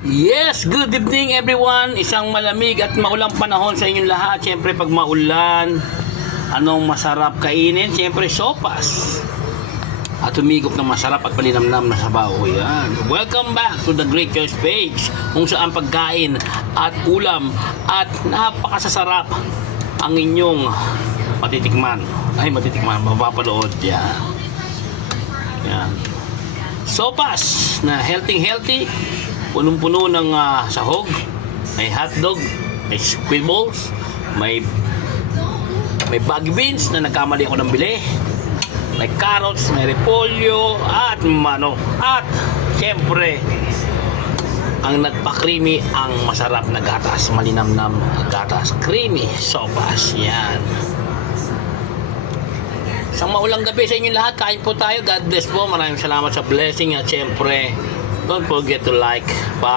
Yes, good evening everyone. Isang malamig at maulang panahon sa inyong lahat. Siyempre pag maulan, anong masarap kainin? Siyempre sopas. At humigop ng masarap at palinamnam na sabaw. Yan. Welcome back to the Great Choice Page, kung saan pagkain at ulam at napakasasarap ang inyong matitikman. Mapapanood. Yan. Yan. Sopas na healthy, punong-puno ng sahog, may hotdog, may squid balls, may baggy beans na nagkamali ako ng bili, may carrots, may repolyo at manok, at siyempre ang nagpa-creamy, ang masarap na gatas, malinamnam gatas, creamy sopas. Yan. Isang maulang gabi sa inyo lahat. Kain po tayo. God bless po. Maraming salamat sa blessing. At siyempre, don't forget to like, follow,